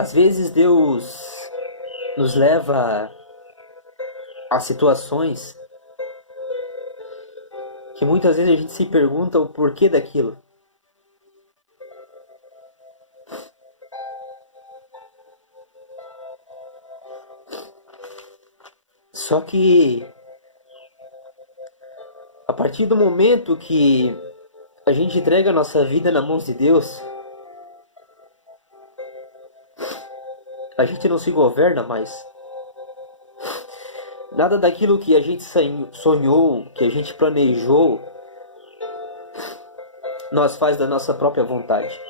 Às vezes Deus nos leva a situações que muitas vezes a gente se pergunta o porquê daquilo. Só que a partir do momento que a gente entrega a nossa vida nas mãos de Deus, a gente não se governa mais. Nada daquilo que a gente sonhou, que a gente planejou, nós faz da nossa própria vontade.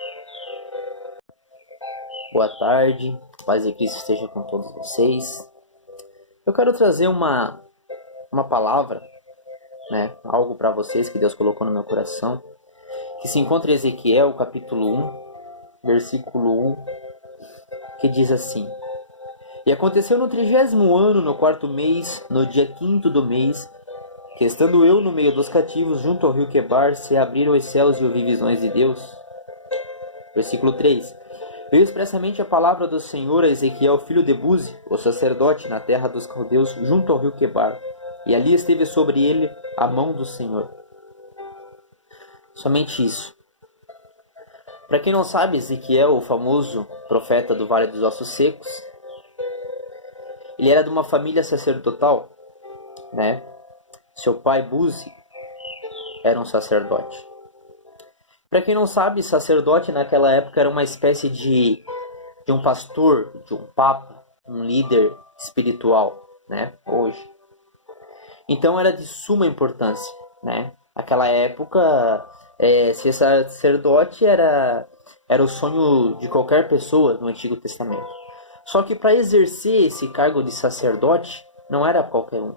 Boa tarde, paz de Cristo esteja com todos vocês. Eu quero trazer uma palavra, algo para vocês que Deus colocou no meu coração, que se encontra em Ezequiel, capítulo 1, versículo 1, que diz assim: E aconteceu no 30º ano, no 4º mês, no dia 5º do mês, que estando eu no meio dos cativos, junto ao rio Quebar, se abriram os céus e ouvi visões de Deus. Versículo 3. Veio expressamente a palavra do Senhor a Ezequiel, filho de Buzi, o sacerdote, na terra dos caldeus, junto ao rio Quebar. E ali esteve sobre ele a mão do Senhor. Somente isso. Para quem não sabe, Ezequiel, o famoso profeta do Vale dos Ossos Secos, ele era de uma família sacerdotal, Seu pai, Buzi, era um sacerdote. Para quem não sabe, sacerdote naquela época era uma espécie de um pastor, de um papa, um líder espiritual, hoje. Então era de suma importância, Naquela época, ser sacerdote era o sonho de qualquer pessoa no Antigo Testamento. Só que para exercer esse cargo de sacerdote, não era qualquer um.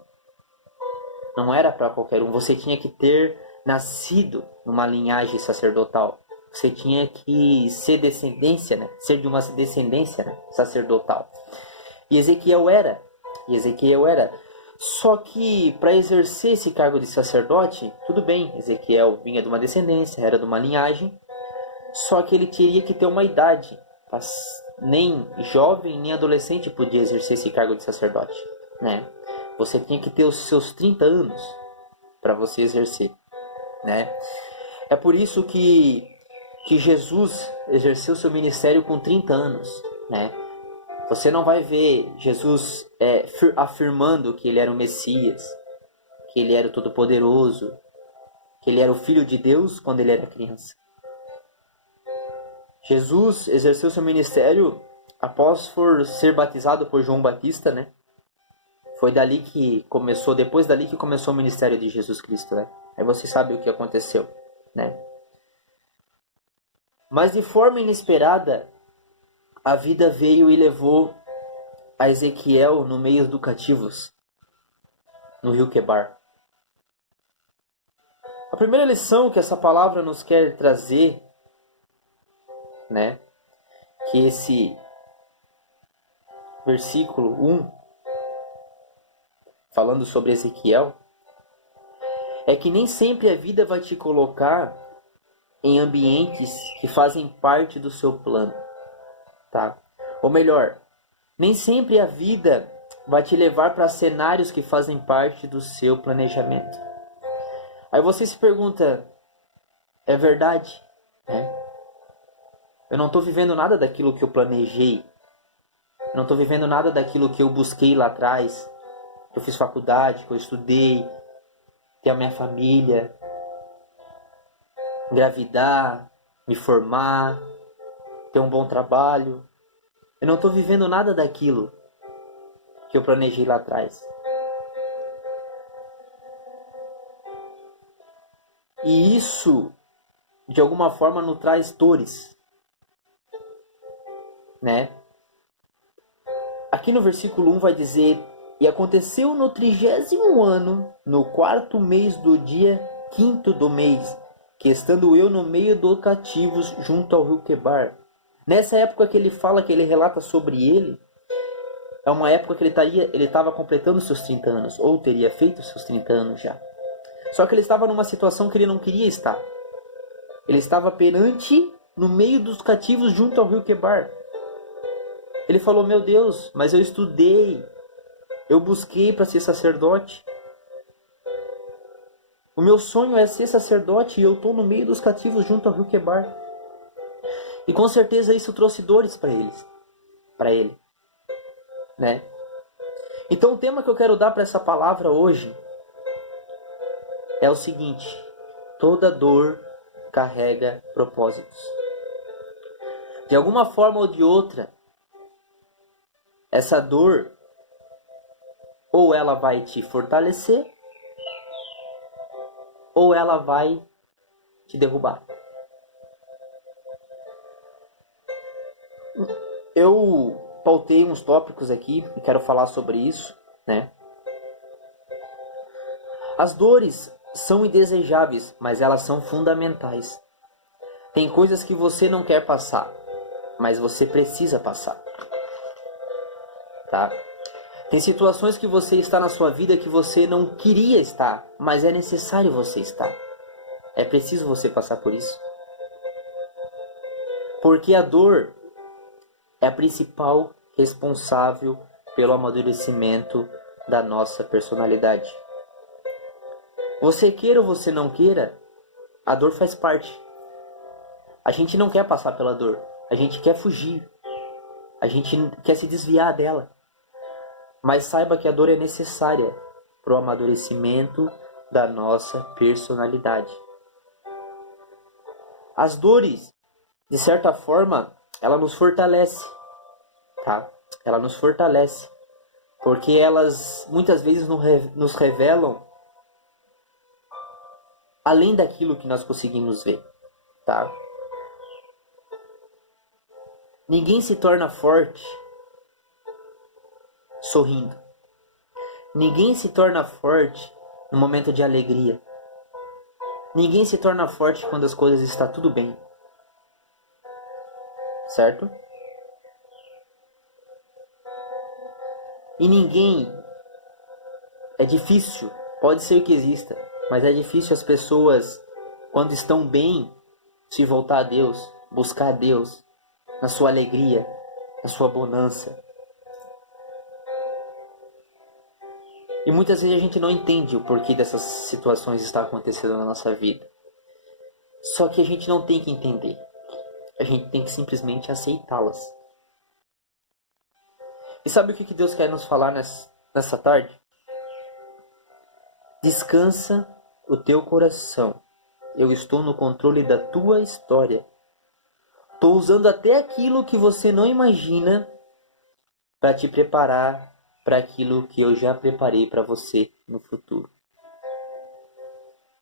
Não era para qualquer um. Você tinha que ter nascido numa linhagem sacerdotal. Você tinha que ser descendência, ser de uma descendência sacerdotal. E Ezequiel era. Só que para exercer esse cargo de sacerdote, tudo bem, Ezequiel vinha de uma descendência, era de uma linhagem, só que ele teria que ter uma idade. Nem jovem, nem adolescente podia exercer esse cargo de sacerdote, Você tinha que ter os seus 30 anos para você exercer, É por isso que Jesus exerceu seu ministério com 30 anos, Você não vai ver Jesus afirmando que ele era o Messias, que ele era o Todo-Poderoso, que ele era o Filho de Deus quando ele era criança. Jesus exerceu seu ministério após ser batizado por João Batista, Foi dali que começou, depois dali que começou o ministério de Jesus Cristo, Aí você sabe o que aconteceu, Mas de forma inesperada, a vida veio e levou a Ezequiel no meio dos cativos, no rio Quebar. A primeira lição que essa palavra nos quer trazer, que esse versículo 1, falando sobre Ezequiel, é que nem sempre a vida vai te colocar em ambientes que fazem parte do seu plano, Ou melhor, nem sempre a vida vai te levar para cenários que fazem parte do seu planejamento. Aí você se pergunta, é verdade? Eu não estou vivendo nada daquilo que eu planejei. Não estou vivendo nada daquilo que eu busquei lá atrás. Que eu fiz faculdade, que eu estudei, ter a minha família, engravidar, me formar, ter um bom trabalho. Eu não estou vivendo nada daquilo que eu planejei lá atrás. E isso, de alguma forma, nos traz dores, Aqui no versículo 1 vai dizer: E aconteceu no 30º ano, no 4º mês do dia 5º do mês, que estando eu no meio dos cativos junto ao rio Quebar. Nessa época que ele fala, que ele relata sobre ele, é uma época que ele estava completando seus 30 anos, ou teria feito seus 30 anos já. Só que ele estava numa situação que ele não queria estar. Ele estava no meio dos cativos junto ao rio Quebar. Ele falou: meu Deus, mas eu estudei, eu busquei para ser sacerdote. O meu sonho é ser sacerdote e eu estou no meio dos cativos junto ao rio Quebar. E com certeza isso trouxe dores para ele, né? Então o tema que eu quero dar para essa palavra hoje é o seguinte: toda dor carrega propósitos. De alguma forma ou de outra, essa dor ou ela vai te fortalecer ou ela vai te derrubar. Eu pautei uns tópicos aqui e quero falar sobre isso, né? As dores são indesejáveis, mas elas são fundamentais. Tem coisas que você não quer passar, mas você precisa passar, tá? Tem situações que você está na sua vida que você não queria estar, mas é necessário você estar. É preciso você passar por isso. Porque a dor é a principal responsável pelo amadurecimento da nossa personalidade. Você queira ou você não queira, a dor faz parte. A gente não quer passar pela dor, a gente quer fugir, a gente quer se desviar dela. Mas saiba que a dor é necessária para o amadurecimento da nossa personalidade. As dores, de certa forma, ela nos fortalece, tá? Ela nos fortalece, porque elas muitas vezes nos revelam além daquilo que nós conseguimos ver, tá? Ninguém se torna forte sorrindo. Ninguém se torna forte no momento de alegria. Ninguém se torna forte quando as coisas estão tudo bem. Certo? E ninguém... É difícil, pode ser que exista, mas é difícil as pessoas, quando estão bem, se voltar a Deus, buscar a Deus, na sua alegria, na sua bonança. E muitas vezes a gente não entende o porquê dessas situações estão acontecendo na nossa vida. Só que a gente não tem que entender. A gente tem que simplesmente aceitá-las. E sabe o que Deus quer nos falar nessa tarde? Descansa o teu coração. Eu estou no controle da tua história. Estou usando até aquilo que você não imagina para te preparar para aquilo que eu já preparei para você no futuro.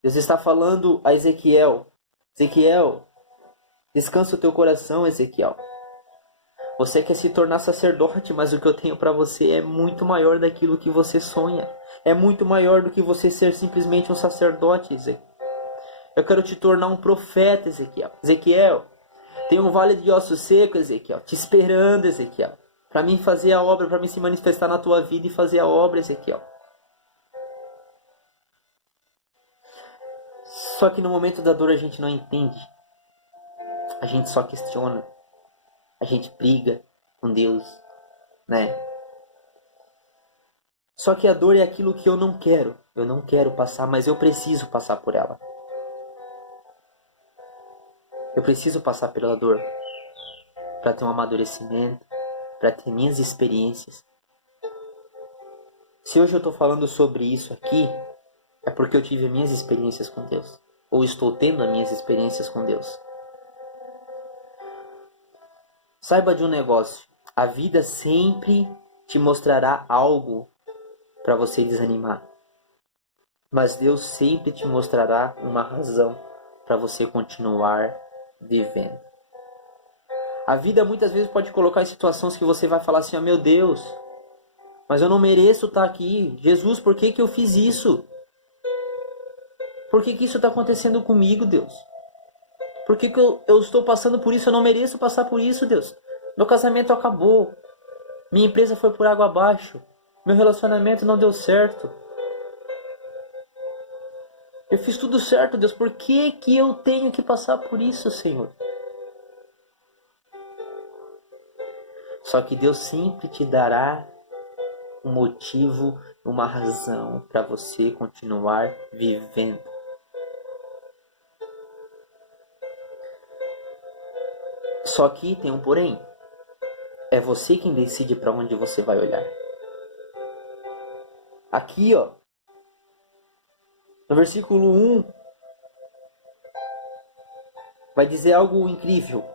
Deus está falando a Ezequiel: Ezequiel, descansa o teu coração, Ezequiel. Você quer se tornar sacerdote, mas o que eu tenho para você é muito maior daquilo que você sonha. É muito maior do que você ser simplesmente um sacerdote, Ezequiel. Eu quero te tornar um profeta, Ezequiel. Ezequiel, tem um vale de ossos secos, Ezequiel, te esperando, Ezequiel, para mim fazer a obra, para mim se manifestar na tua vida e fazer a obra, Ezequiel. Só que no momento da dor a gente não entende. A gente só questiona. A gente briga com Deus, né? Só que a dor é aquilo que eu não quero. Eu não quero passar, mas eu preciso passar por ela. Eu preciso passar pela dor para ter um amadurecimento, para ter minhas experiências. Se hoje eu estou falando sobre isso aqui, é porque eu tive minhas experiências com Deus. Ou estou tendo as minhas experiências com Deus. Saiba de um negócio. A vida sempre te mostrará algo para você desanimar. Mas Deus sempre te mostrará uma razão para você continuar vivendo. A vida muitas vezes pode colocar em situações que você vai falar assim: oh, meu Deus, mas eu não mereço estar aqui. Jesus, por que eu fiz isso? Por que isso está acontecendo comigo, Deus? Por que eu estou passando por isso? Eu não mereço passar por isso, Deus. Meu casamento acabou. Minha empresa foi por água abaixo. Meu relacionamento não deu certo. Eu fiz tudo certo, Deus. Por que eu tenho que passar por isso, Senhor? Só que Deus sempre te dará um motivo, uma razão para você continuar vivendo. Só que tem um porém. É você quem decide para onde você vai olhar. Aqui, ó, no versículo 1, vai dizer algo incrível.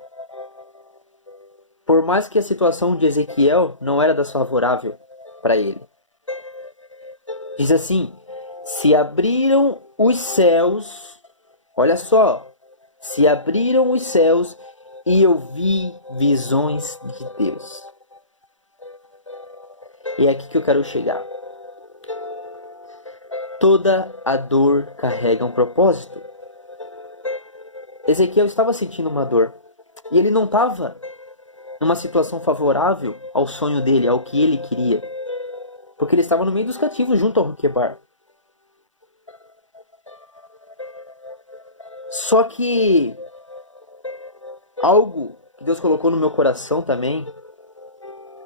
Por mais que a situação de Ezequiel não era desfavorável para ele. Diz assim: se abriram os céus, olha só, se abriram os céus e eu vi visões de Deus. E é aqui que eu quero chegar. Toda a dor carrega um propósito. Ezequiel estava sentindo uma dor. E ele não estava numa situação favorável ao sonho dele, ao que ele queria. Porque ele estava no meio dos cativos, junto ao Roquebar. Só que algo que Deus colocou no meu coração também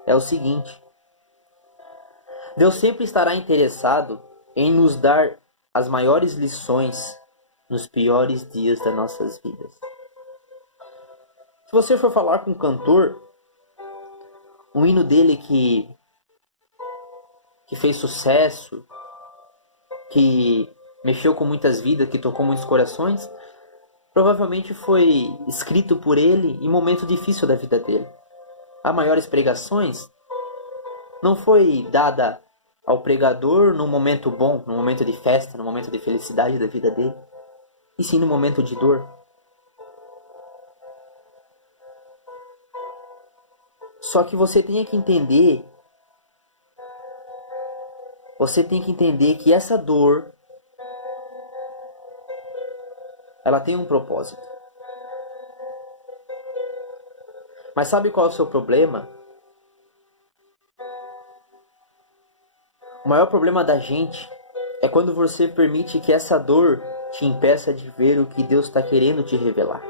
é o seguinte: Deus sempre estará interessado em nos dar as maiores lições nos piores dias das nossas vidas. Se você for falar com um cantor, um hino dele que fez sucesso, que mexeu com muitas vidas, que tocou muitos corações, provavelmente foi escrito por ele em momento difícil da vida dele. As maiores pregações não foi dada ao pregador num momento bom, num momento de festa, num momento de felicidade da vida dele, e sim no momento de dor. Só que você tem que entender que essa dor, ela tem um propósito. Mas sabe qual é o seu problema? O maior problema da gente é quando você permite que essa dor te impeça de ver o que Deus está querendo te revelar.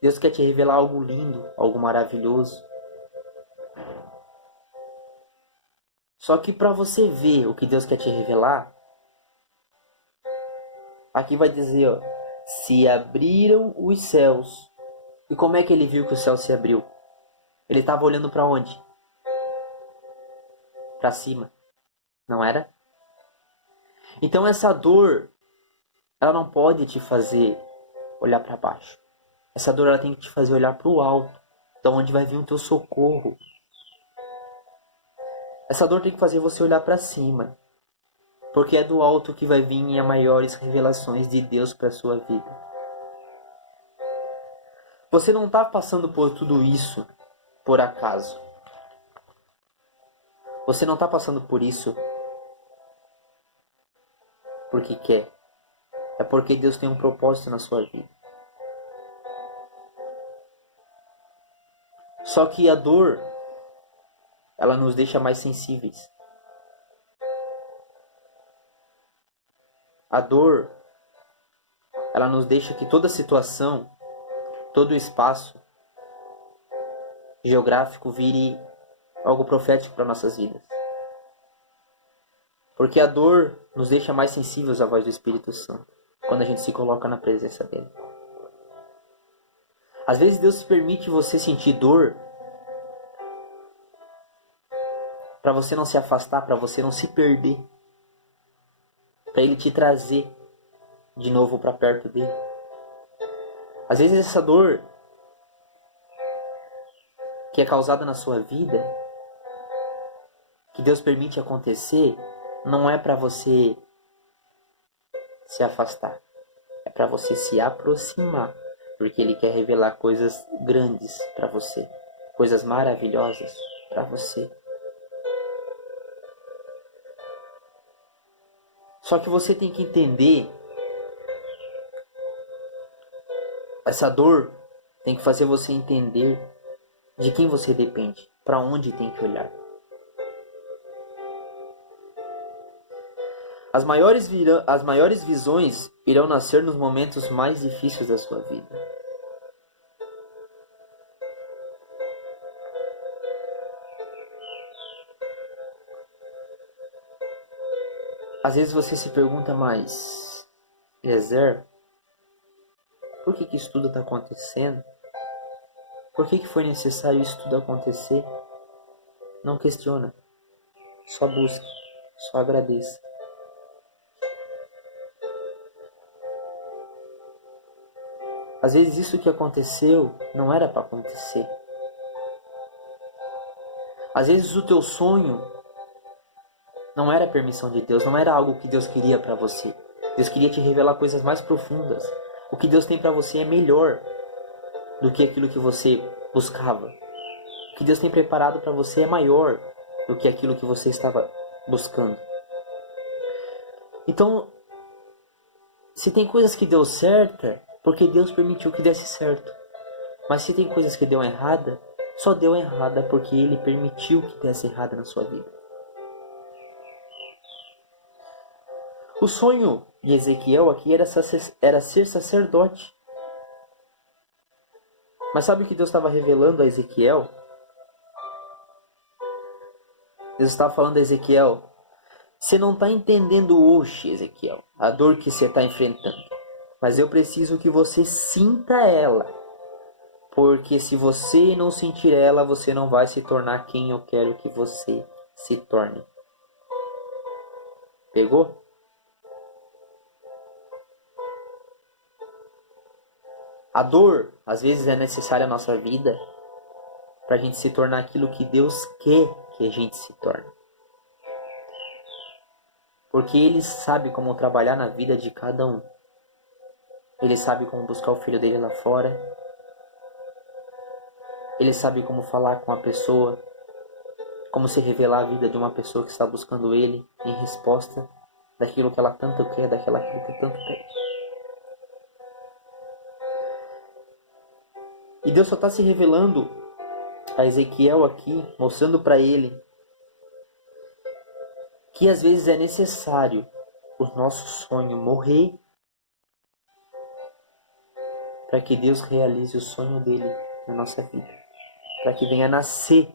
Deus quer te revelar algo lindo, algo maravilhoso. Só que para você ver o que Deus quer te revelar, aqui vai dizer, ó, se abriram os céus. E como é que ele viu que o céu se abriu? Ele estava olhando para onde? Para cima, não era? Então essa dor, ela não pode te fazer olhar para baixo. Essa dor, ela tem que te fazer olhar para o alto, de onde vai vir o teu socorro. Essa dor tem que fazer você olhar para cima, porque é do alto que vai vir as maiores revelações de Deus para a sua vida. Você não está passando por tudo isso por acaso. Você não está passando por isso porque quer. É porque Deus tem um propósito na sua vida. Só que a dor, ela nos deixa mais sensíveis. A dor, ela nos deixa que toda situação, todo espaço geográfico vire algo profético para nossas vidas. Porque a dor nos deixa mais sensíveis à voz do Espírito Santo, quando a gente se coloca na presença dele. Às vezes Deus permite você sentir dor para você não se afastar, para você não se perder, para Ele te trazer de novo para perto dele. Às vezes essa dor que é causada na sua vida, que Deus permite acontecer, não é para você se afastar, é para você se aproximar, porque Ele quer revelar coisas grandes para você, coisas maravilhosas para você. Só que você tem que entender, essa dor tem que fazer você entender de quem você depende, para onde tem que olhar. As maiores visões irão nascer nos momentos mais difíceis da sua vida. Às vezes você se pergunta, mas Eliezer, por que isso tudo está acontecendo? Por que foi necessário isso tudo acontecer? Não questiona, só busque, só agradeça. Às vezes isso que aconteceu não era para acontecer. Às vezes o teu sonho não era permissão de Deus, não era algo que Deus queria para você. Deus queria te revelar coisas mais profundas. O que Deus tem para você é melhor do que aquilo que você buscava. O que Deus tem preparado para você é maior do que aquilo que você estava buscando. Então, se tem coisas que deu certo, porque Deus permitiu que desse certo. Mas se tem coisas que deu errada, só deu errada porque Ele permitiu que desse errada na sua vida. O sonho de Ezequiel aqui era ser sacerdote. Mas sabe o que Deus estava revelando a Ezequiel? Deus estava falando a Ezequiel: você não está entendendo hoje, Ezequiel, a dor que você está enfrentando. Mas eu preciso que você sinta ela. Porque se você não sentir ela, você não vai se tornar quem eu quero que você se torne. Pegou? A dor, às vezes, é necessária na nossa vida para a gente se tornar aquilo que Deus quer que a gente se torne. Porque Ele sabe como trabalhar na vida de cada um. Ele sabe como buscar o filho dele lá fora. Ele sabe como falar com a pessoa, como se revelar a vida de uma pessoa que está buscando Ele em resposta daquilo que ela tanto quer, daquilo que tanto pede. E Deus só está se revelando a Ezequiel aqui, mostrando para ele que às vezes é necessário o nosso sonho morrer para que Deus realize o sonho dele na nossa vida. Para que venha nascer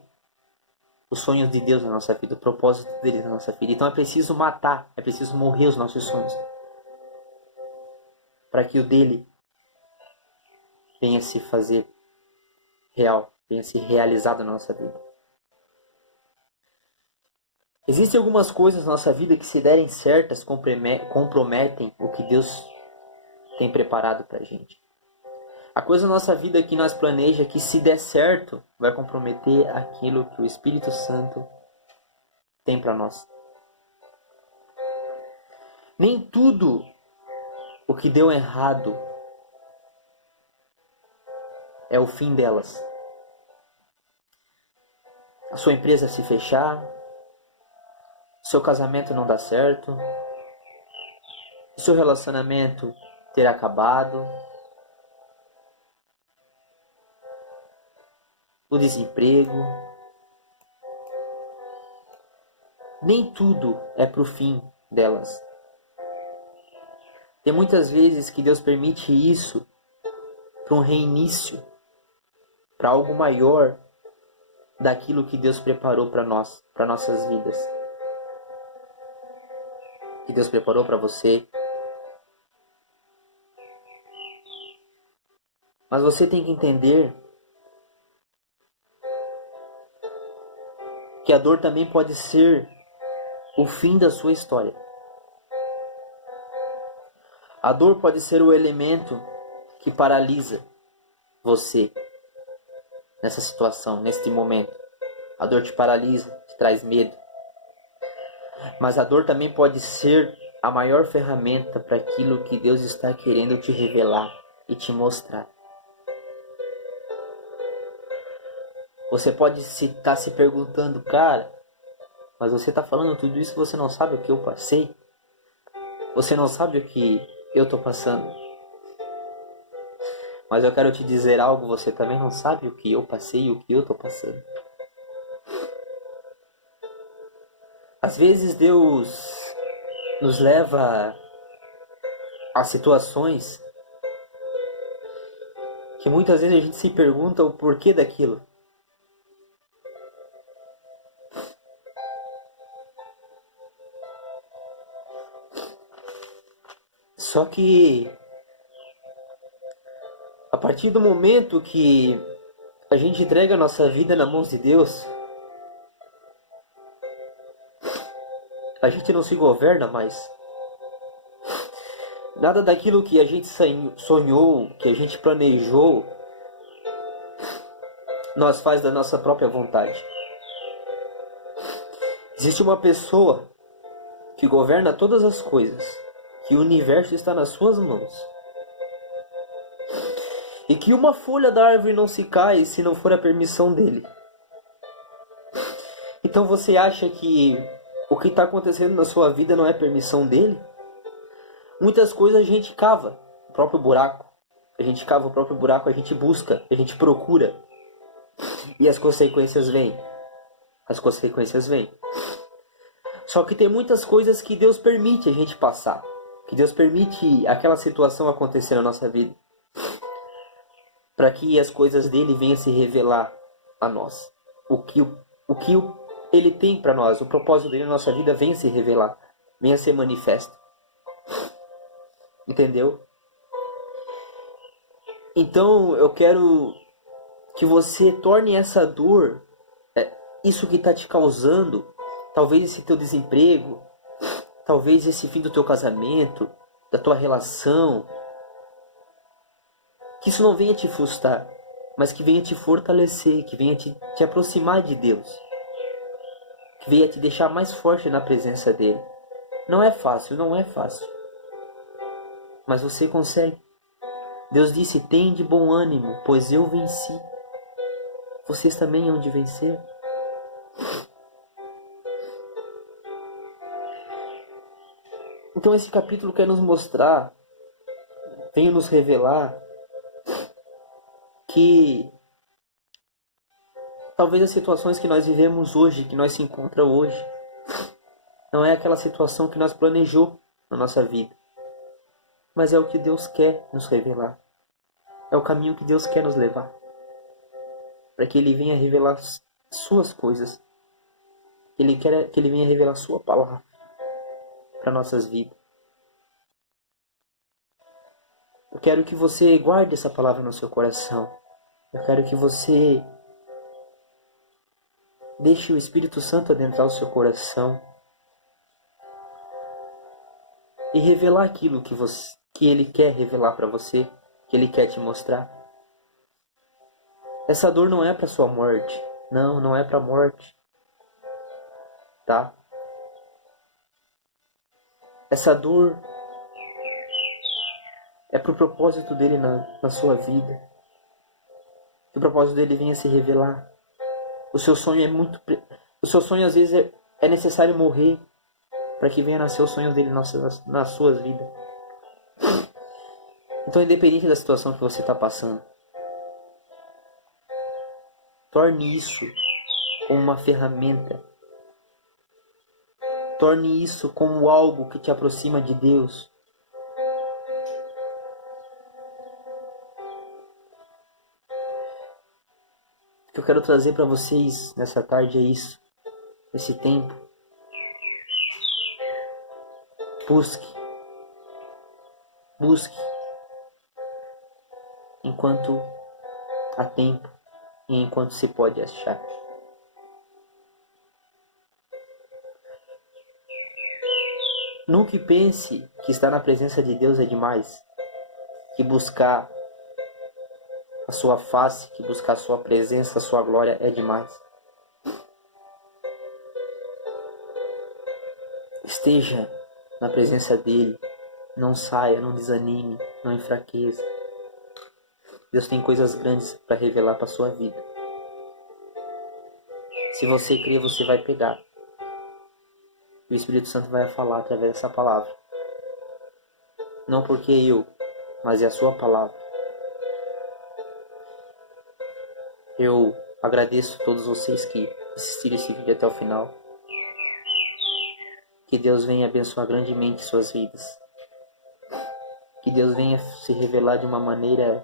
os sonhos de Deus na nossa vida, o propósito dele na nossa vida. Então é preciso matar, é preciso morrer os nossos sonhos. Para que o dele venha se fazer real, venha se realizado na nossa vida. Existem algumas coisas na nossa vida que, se derem certas, comprometem o que Deus tem preparado para a gente. A coisa na nossa vida que nós planeja que, se der certo, vai comprometer aquilo que o Espírito Santo tem para nós. Nem tudo o que deu errado é o fim delas. A sua empresa se fechar, seu casamento não dar certo, seu relacionamento ter acabado, o desemprego. Nem tudo é para o fim delas. Tem muitas vezes que Deus permite isso para um reinício, para algo maior daquilo que Deus preparou para nós, para nossas vidas. Que Deus preparou para você. Mas você tem que entender que a dor também pode ser o fim da sua história. A dor pode ser o elemento que paralisa você nessa situação, neste momento. A dor te paralisa, te traz medo. Mas a dor também pode ser a maior ferramenta para aquilo que Deus está querendo te revelar e te mostrar. Você pode estar se perguntando: cara, mas você está falando tudo isso, você não sabe o que eu passei? Você não sabe o que eu estou passando? Mas eu quero te dizer algo: você também não sabe o que eu passei e o que eu estou passando. Às vezes Deus nos leva a situações que muitas vezes a gente se pergunta o porquê daquilo. Só que a partir do momento que a gente entrega a nossa vida nas mãos de Deus, a gente não se governa mais. Nada daquilo que a gente sonhou, que a gente planejou, nós faz da nossa própria vontade. Existe uma pessoa que governa todas as coisas, que o universo está nas suas mãos. E que uma folha da árvore não se cai se não for a permissão dele. Então você acha que o que está acontecendo na sua vida não é permissão dele? Muitas coisas a gente cava o próprio buraco. A gente cava o próprio buraco, a gente busca, a gente procura. E as consequências vêm. As consequências vêm. Só que tem muitas coisas que Deus permite a gente passar. Que Deus permite aquela situação acontecer na nossa vida. Para que as coisas dele venham se revelar a nós. O que ele tem para nós, o propósito dele na nossa vida venha se revelar. Venha ser manifesto. Entendeu? Então eu quero que você torne essa dor, isso que está te causando, talvez esse teu desemprego, talvez esse fim do teu casamento, da tua relação, que isso não venha te frustrar, mas que venha te fortalecer, que venha te aproximar de Deus, que venha te deixar mais forte na presença dele. Não é fácil, não é fácil, mas você consegue. Deus disse: tem de bom ânimo, pois eu venci. Vocês também hão de vencer. Então esse capítulo quer nos mostrar, vem nos revelar que talvez as situações que nós vivemos hoje, que nós se encontramos hoje, não é aquela situação que nós planejou na nossa vida, mas é o que Deus quer nos revelar. É o caminho que Deus quer nos levar, para que Ele venha revelar suas coisas. Ele quer que Ele venha revelar sua palavra para nossas vidas. Eu quero que você guarde essa palavra no seu coração. Eu quero que você deixe o Espírito Santo adentrar o seu coração e revelar aquilo que Ele quer revelar para você, que Ele quer te mostrar. Essa dor não é para sua morte. Não, não é para a morte. Tá? Essa dor é para o propósito dele na sua vida. Que o propósito dele venha se revelar. O seu sonho o seu sonho às vezes é necessário morrer para que venha nascer os sonhos dele nas suas vidas. Então, independente da situação que você está passando, torne isso como uma ferramenta. Torne isso como algo que te aproxima de Deus. O que eu quero trazer para vocês nessa tarde é isso. Esse tempo. Busque. Busque. Enquanto há tempo e enquanto se pode achar. Nunca pense que estar na presença de Deus é demais. Que buscar a sua face, que buscar a sua presença, a sua glória é demais. Esteja na presença dele. Não saia, não desanime, não enfraqueça. Deus tem coisas grandes para revelar para a sua vida. Se você crer, você vai pegar. E o Espírito Santo vai falar através dessa palavra. Não porque eu, mas é a sua palavra. Eu agradeço a todos vocês que assistiram esse vídeo até o final. Que Deus venha abençoar grandemente suas vidas. Que Deus venha se revelar de uma maneira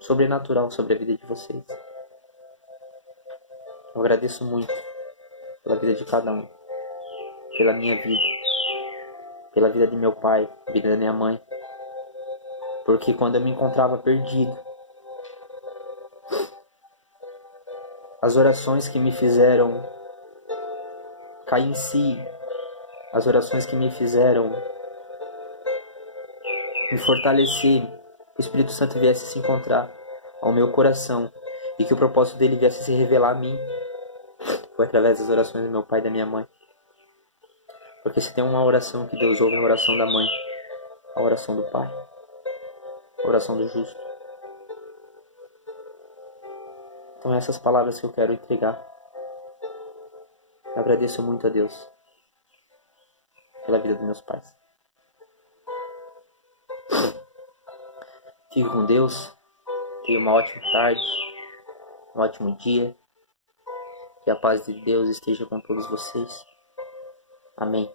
sobrenatural sobre a vida de vocês. Eu agradeço muito pela vida de cada um, pela minha vida, pela vida de meu pai, vida da minha mãe. Porque quando eu me encontrava perdido, as orações que me fizeram cair em si, as orações que me fizeram me fortalecer, que o Espírito Santo viesse se encontrar ao meu coração e que o propósito dele viesse se revelar a mim, foi através das orações do meu pai e da minha mãe. Porque se tem uma oração que Deus ouve, é a oração da mãe, a oração do pai, a oração do justo. Então essas palavras que eu quero entregar. Eu agradeço muito a Deus pela vida dos meus pais. Fique com Deus. Tenha uma ótima tarde, um ótimo dia. Que a paz de Deus esteja com todos vocês. Amém.